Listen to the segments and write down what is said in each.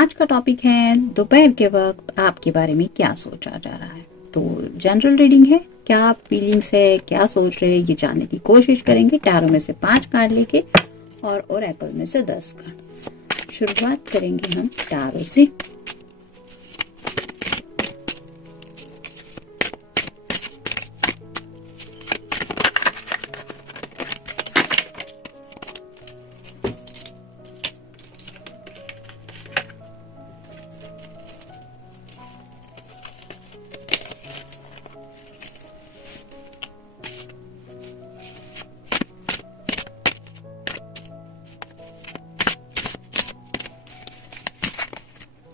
आज का टॉपिक है दोपहर के वक्त आपके बारे में क्या सोचा जा रहा है। तो जनरल रीडिंग है, क्या फीलिंग्स है, क्या सोच रहे हैं, ये जानने की कोशिश करेंगे। टैरो में से 5 कार्ड लेके और ओरेकल में से 10 कार्ड। शुरुआत करेंगे हम टैरो से।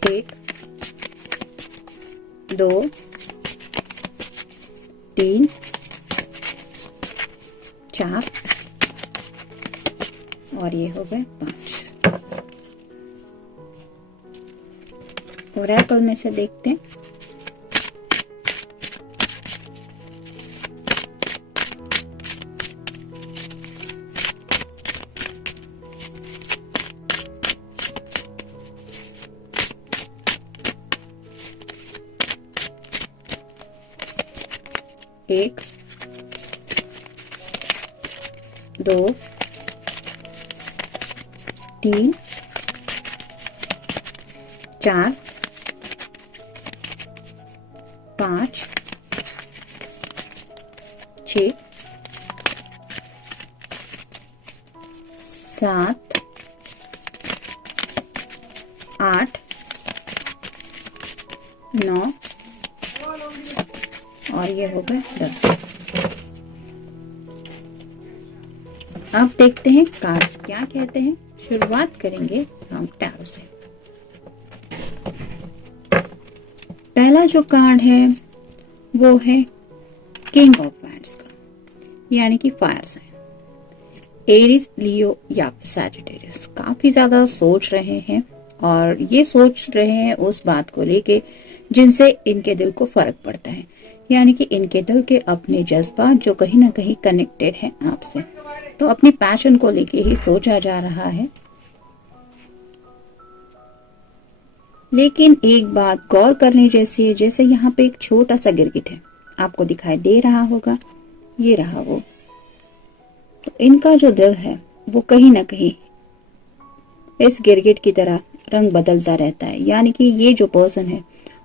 एक, 2, 3, 4 और ये हो गए 5। ओरेकल में से देखते हैं। एक, 2, 3, 4, 5, 6, 7, 8, 9 और ये हो गए 10। अब देखते हैं कार्ड्स क्या कहते हैं। शुरुआत करेंगे हम टैरो से। पहला जो कार्ड है वो है किंग ऑफ वैंड्स का, यानी कि फायर साइन। एरीज, लियो या सैजिटेरियस काफी ज्यादा सोच रहे हैं और ये सोच रहे हैं उस बात को लेके जिनसे इनके दिल को फर्क पड़ता है, यानी कि इनके दिल के अपने जज्बात जो कहीं ना कहीं कनेक्टेड है आपसे। तो अपनी पैशन को लेके ही सोचा जा रहा है। लेकिन एक बात गौर करने जैसी है, जैसे यहाँ पे एक छोटा सा गिरगिट है, आपको दिखाई दे रहा होगा, ये रहा वो। तो इनका जो दिल है वो कहीं ना कहीं इस गिरगिट की तरह रंग बदलता रहता है, यानी कि ये जो पर्सन है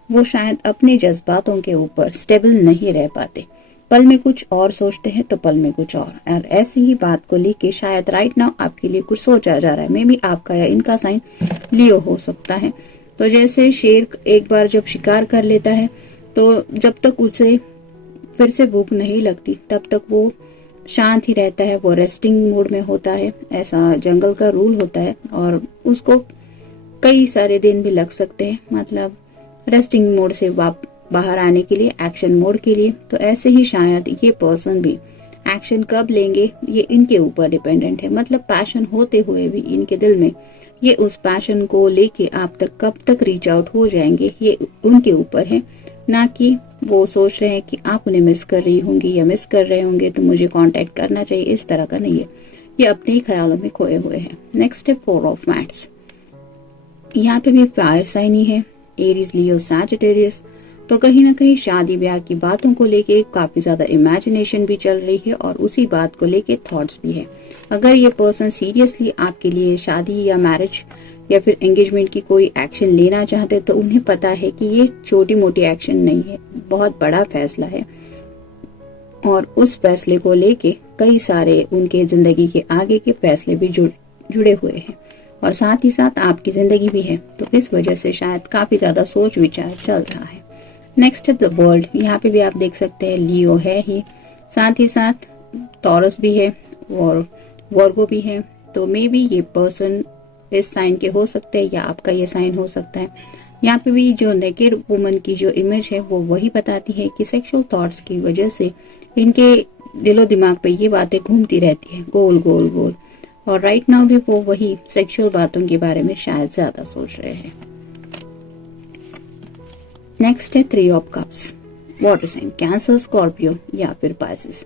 वो शायद अपने जज्बातों के ऊपर स्टेबल नहीं रह पाते। पल में कुछ और सोचते हैं तो पल में कुछ और ऐसी ही बात को लेके शायद राइट नाउ आपके लिए कुछ सोचा जा रहा है। मे बी आपका या इनका साइन लियो हो सकता है। तो जैसे शेर एक बार जब शिकार कर लेता है तो जब तक उसे फिर से भूख नहीं लगती तब तक वो शांत ही रहता है, वो रेस्टिंग मोड में होता है। ऐसा जंगल का रूल होता है और उसको कई सारे दिन भी लग सकते हैं, मतलब रेस्टिंग मोड से बाहर आने के लिए, एक्शन मोड के लिए। तो ऐसे ही शायद ये पर्सन भी एक्शन कब लेंगे ये इनके ऊपर डिपेंडेंट है। मतलब पैशन होते हुए भी इनके दिल में ये उस पैशन को लेके आप तक कब तक रीच आउट हो जाएंगे ये उनके ऊपर है, ना कि वो सोच रहे हैं कि आप उन्हें मिस कर रही होंगी या मिस कर रहे होंगे तो मुझे कांटेक्ट करना चाहिए। इस तरह का नहीं है, ये अपने ही ख्यालों में खोए हुए हैं। नेक्स्ट है 4 ऑफ वैंड्स। यहाँ पे भी फायर साइन ही है, एरीज, लियो, सैजिटेरियस। तो कहीं ना कहीं शादी ब्याह की बातों को लेके काफी ज्यादा इमेजिनेशन भी चल रही है और उसी बात को लेके थॉट्स भी है। अगर ये पर्सन सीरियसली आपके लिए शादी या मैरिज या फिर एंगेजमेंट की कोई एक्शन लेना चाहते तो उन्हें पता है कि ये छोटी मोटी एक्शन नहीं है, बहुत बड़ा फैसला है और उस फैसले को लेके कई सारे उनके जिंदगी के आगे के फैसले भी जुड़े हुए हैं और साथ ही साथ आपकी जिंदगी भी है। तो इस वजह से शायद काफी ज्यादा सोच विचार चल रहा है। नेक्स्ट है द वर्ल्ड। यहाँ पे भी आप देख सकते हैं लियो है ही, साथ ही साथ टॉरस भी है और वर्गो भी है। तो मे बी ये पर्सन इस साइन के हो सकते हैं या आपका ये साइन हो सकता है। यहाँ पे भी जो नेकेड वुमन की जो इमेज है वो वही बताती है कि सेक्सुअल थॉट्स की वजह से इनके दिलो दिमाग पे ये बातें घूमती रहती है, गोल गोल गोल। और राइट नाउ भी वो वही सेक्सुअल बातों के बारे में शायद ज्यादा सोच रहे हैं। नेक्स्ट है 3 of cups. Water sign, cancer, Scorpio या फिर पाइसेस।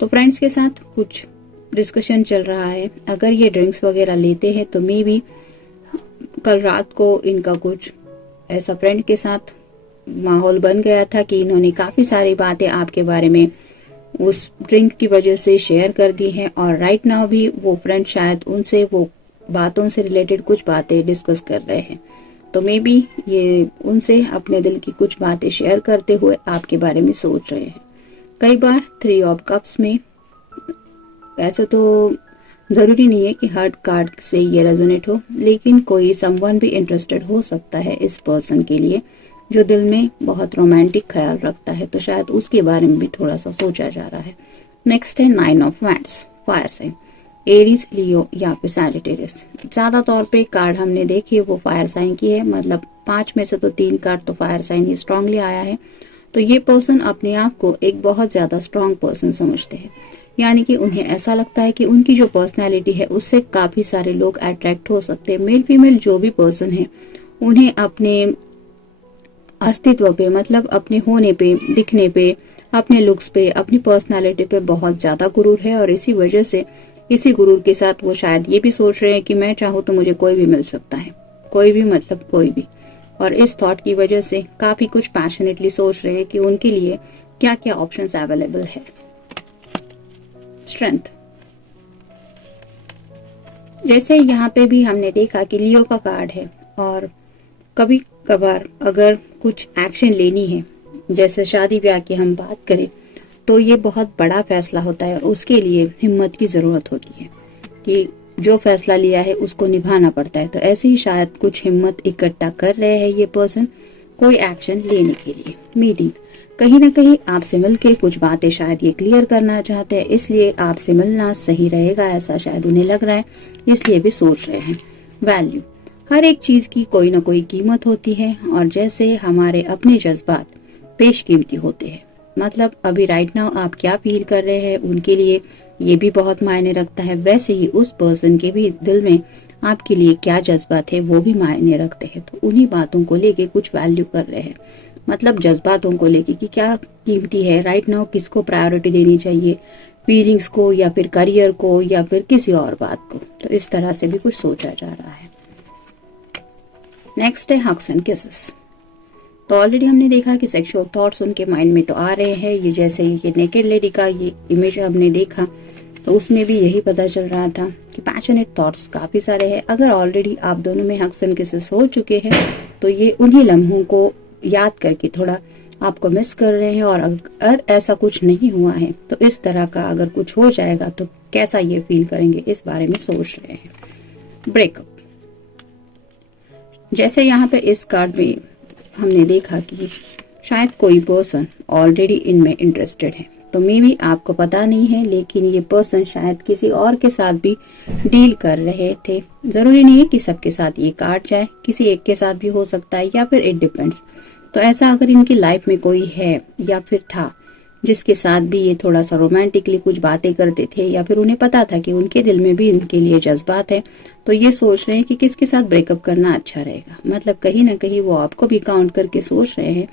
तो फ्रेंड्स के साथ कुछ डिस्कशन चल रहा है। अगर ये ड्रिंक्स वगैरह लेते हैं तो मे बी कल रात को इनका कुछ ऐसा फ्रेंड के साथ माहौल बन गया था कि इन्होंने काफी सारी बातें आपके बारे में उस ड्रिंक की वजह से शेयर कर दी हैं, और राइट नाउ भी वो फ्रेंड शायद उनसे वो बातों से रिलेटेड कुछ बातें डिस्कस कर रहे हैं। तो मे बी ये उनसे अपने दिल की कुछ बातें शेयर करते हुए आपके बारे में सोच रहे हैं। कई बार 3 ऑफ कप्स में ऐसा तो जरूरी नहीं है कि हर कार्ड से ये रेजोनेट हो, लेकिन कोई समवन भी इंटरेस्टेड हो सकता है इस पर्सन के लिए जो दिल में बहुत रोमांटिक ख्याल रखता है, तो शायद उसके बारे में भी थोड़ा सा सोचा जा रहा है। नेक्स्ट है 9 of wands, fire sign, Aries, Leo या फिर सैजिटेरियस। ज्यादा तौर पे कार्ड हमने देखी वो फायर साइन की है, मतलब 5 में से तो 3 कार्ड तो फायर साइन ही स्ट्रांगली आया है। तो ये पर्सन अपने आप को एक बहुत ज्यादा स्ट्रांग पर्सन समझते हैं, यानी कि उन्हें ऐसा लगता है कि उनकी जो पर्सनैलिटी है उससे काफी सारे लोग अट्रैक्ट हो सकते हैं। मेल फीमेल जो भी पर्सन है उन्हें अपने अस्तित्व पे, मतलब अपने होने पे, दिखने पे, अपने लुक्स पे, अपनी पर्सनालिटी पे बहुत ज्यादा गुरूर है, और इसी वजह से इसी गुरूर के साथ वो शायद ये भी सोच रहे हैं कि मैं चाहूँ तो मुझे कोई भी मिल सकता है, कोई भी मतलब कोई भी। और इस थॉट की वजह से काफी कुछ पैशनेटली सोच रहे हैं कि उनके लिए क्या क्या ऑप्शंस अवेलेबल है। स्ट्रेंथ, जैसे यहाँ पे भी हमने देखा कि लियो का कार्ड है, और कभी कभार अगर कुछ एक्शन लेनी है, जैसे शादी ब्याह की हम बात करें, तो ये बहुत बड़ा फैसला होता है और उसके लिए हिम्मत की जरूरत होती है कि जो फैसला लिया है उसको निभाना पड़ता है। तो ऐसे ही शायद कुछ हिम्मत इकट्ठा कर रहे हैं ये पर्सन कोई एक्शन लेने के लिए। मीटिंग, कहीं ना कहीं आपसे मिलके कुछ बातें शायद ये क्लियर करना चाहते हैं, इसलिए आपसे मिलना सही रहेगा ऐसा शायद उन्हें लग रहा है, इसलिए भी सोच रहे हैं। वैल्यू, हर एक चीज की कोई ना कोई कीमत होती है, और जैसे हमारे अपने जज्बात बेशकीमती होते हैं, मतलब अभी राइट नाउ आप क्या फील कर रहे हैं उनके लिए ये भी बहुत मायने रखता है, वैसे ही उस पर्सन के भी दिल में आपके लिए क्या जज्बात है वो भी मायने रखते हैं। तो उन्हीं बातों को लेके कुछ वैल्यू कर रहे हैं, मतलब जज्बातों को लेके कि क्या कीमती है राइट नाउ, किसको प्रायोरिटी देनी चाहिए, फीलिंग्स को या फिर करियर को या फिर किसी और बात को। तो इस तरह से भी कुछ सोचा जा रहा है। नेक्स्ट है हग्स एंड किसेस। तो ऑलरेडी हमने देखा कि सेक्सुअल थॉट्स उनके माइंड में तो आ रहे हैं, ये जैसे ये नेकेड लेडी का ये इमेज हमने देखा तो उसमें भी यही पता चल रहा था कि पैशनेट थॉट्स काफी सारे हैं। अगर ऑलरेडी आप दोनों में हग्स एंड किसेस हो चुके हैं तो ये उन्हीं लम्हों को याद करके थोड़ा आपको मिस कर रहे हैं, और अगर ऐसा कुछ नहीं हुआ है तो इस तरह का अगर कुछ हो जाएगा तो कैसा ये फील करेंगे इस बारे में सोच रहे हैं। ब्रेकअप, जैसे यहाँ पे इस कार्ड में हमने देखा कि शायद कोई पर्सन ऑलरेडी इनमें इंटरेस्टेड है, तो मे बी आपको पता नहीं है, लेकिन ये पर्सन शायद किसी और के साथ भी डील कर रहे थे। जरूरी नहीं है कि सबके साथ ये काट जाए, किसी एक के साथ भी हो सकता है, या फिर इट डिपेंड्स। तो ऐसा अगर इनकी लाइफ में कोई है या फिर था जिसके साथ भी ये थोड़ा सा रोमांटिकली कुछ बातें करते थे, या फिर उन्हें पता था कि उनके दिल में भी इनके लिए जज्बात है, तो ये सोच रहे हैं कि किसके साथ ब्रेकअप करना अच्छा रहेगा। मतलब कहीं ना कहीं वो आपको भी काउंट करके सोच रहे हैं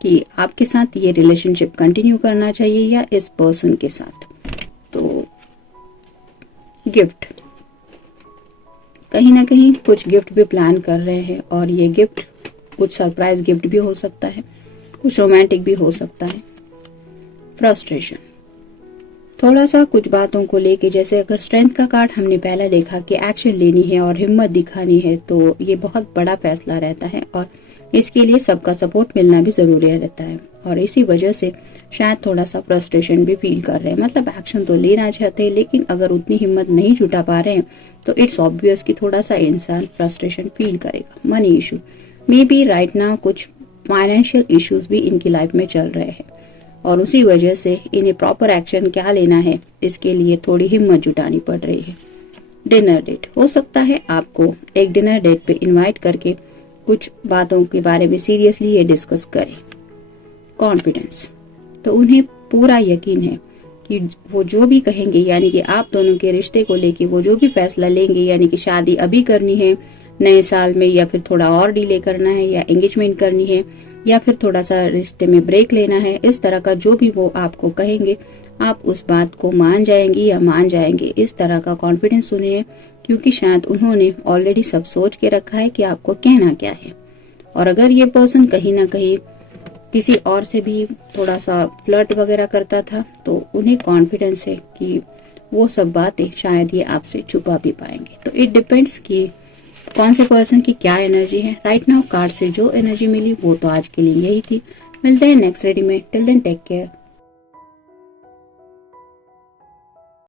कि आपके साथ ये रिलेशनशिप कंटिन्यू करना चाहिए या इस पर्सन के साथ। तो गिफ्ट, कहीं ना कहीं कुछ गिफ्ट भी प्लान कर रहे हैं, और ये गिफ्ट कुछ सरप्राइज गिफ्ट भी हो सकता है, कुछ रोमांटिक भी हो सकता है। फ्रस्ट्रेशन, थोड़ा सा कुछ बातों को लेके, जैसे अगर स्ट्रेंथ का कार्ड हमने पहले देखा कि एक्शन लेनी है और हिम्मत दिखानी है, तो ये बहुत बड़ा फैसला रहता है और इसके लिए सबका सपोर्ट मिलना भी जरूरी रहता है, और इसी वजह से शायद थोड़ा सा फ्रस्ट्रेशन भी फील कर रहे हैं। मतलब एक्शन तो लेना चाहते हैं, लेकिन अगर उतनी हिम्मत नहीं जुटा पा रहे हैं तो इट्स ऑब्वियस कि थोड़ा सा इंसान फ्रस्ट्रेशन फील करेगा। Money issue, may be right now कुछ फाइनेंशियल इश्यूज भी इनकी लाइफ में चल रहे हैं, और उसी वजह से इन्हें प्रॉपर एक्शन क्या लेना है इसके लिए थोड़ी हिम्मत जुटानी पड़ रही है। डिनर डेट, हो सकता है आपको एक डिनर डेट पे इनवाइट करके कुछ बातों के बारे में सीरियसली ये डिस्कस करें। कॉन्फिडेंस, तो उन्हें पूरा यकीन है कि वो जो भी कहेंगे, यानी कि आप दोनों के रिश्ते को लेके वो जो भी फैसला लेंगे, यानी कि शादी अभी करनी है नए साल में, या फिर थोड़ा और डिले करना है, या एंगेजमेंट करनी है, या फिर थोड़ा सा रिश्ते में ब्रेक लेना है, इस तरह का जो भी वो आपको कहेंगे आप उस बात को मान जाएंगी या मान जाएंगे। इस तरह का कॉन्फिडेंस सुनिए, क्योंकि शायद उन्होंने ऑलरेडी सब सोच के रखा है कि आपको कहना क्या है। और अगर ये पर्सन कहीं ना कहीं किसी और से भी थोड़ा सा फ्लर्ट वगैरह करता था, तो उन्हें कॉन्फिडेंस है कि वो सब बातें शायद ये आपसे छुपा भी पाएंगे। तो इट डिपेंड्स कि कौन से पर्सन की क्या एनर्जी है। राइट नाउ कार्ड से जो एनर्जी मिली वो तो आज के लिए यही थी। मिलते हैं नेक्स्ट रीडिंग में। Till then take care.